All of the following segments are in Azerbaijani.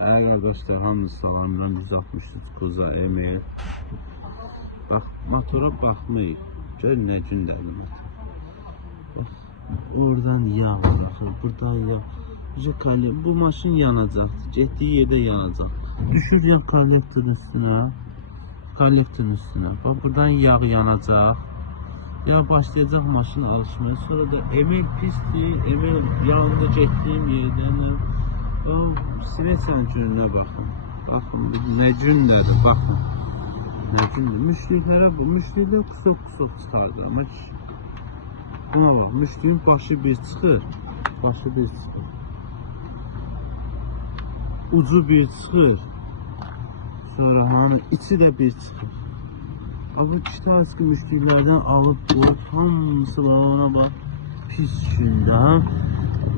Arkadaşlar hamınız salamdan 163 kuza emeğe. Bak motora bakmayın. Gör ne gündədir. Oradan yağ bırakır, buradan yağ. Bu maşın yanacak. Getdiyi yerdə yanacak. Düşür ya kollektorun üstüne. Kollektorun üstüne. Bak buradan yağ yanacak. Ya başlayacak maşın alışmaya. Sonra da emek pisdir. Emek yanında getdiyim yerdən. O sineçən gününə baxın. Baxın nə gündədir, baxın. Nə gündür. Müştüklərə bu. Müştüklər qusok çıxardır. Amma buna bax, müştüyün başı bir çıxır. Başı bir çıxır. Ucu bir çıxır. Sonra hani içi də bir çıxır. Bu iki tanesi müştüklərdən alıb qoyub hamısı ona bax. Pis gündə.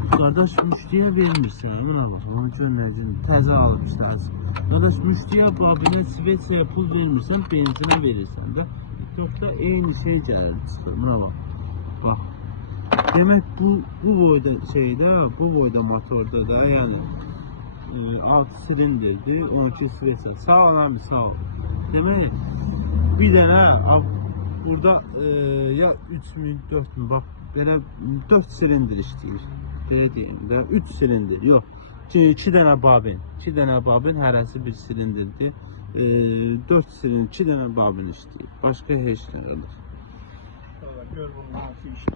Qardaş müştüyə vermirsən, buna bax, onu gör nə gün təzə alıb istəsin. Qardaş müştüyə babinə, Svetsiyaya pul vermirsən, benzinə verirsən də. Yoxsa eyni şey gəlir, çıxır, buna bax. Bax. Demək bu boyda şeydə, bu boyda motorda da, yəni 6 silindirdir, 12 Svetsiya. Sağ ol abi, sağ ol. Demək bir dənə burada ya 3000, 4000, bax belə 4 silindir işləyir. Belə deyim də 3 silindir, yox. 2 dənə babin. 2 dənə babin hərəsi bir silindirdir. 4 silindir, 2 dənə babin işləyir. Başqa heç nə yox. Gör bunun nasıl işləyir.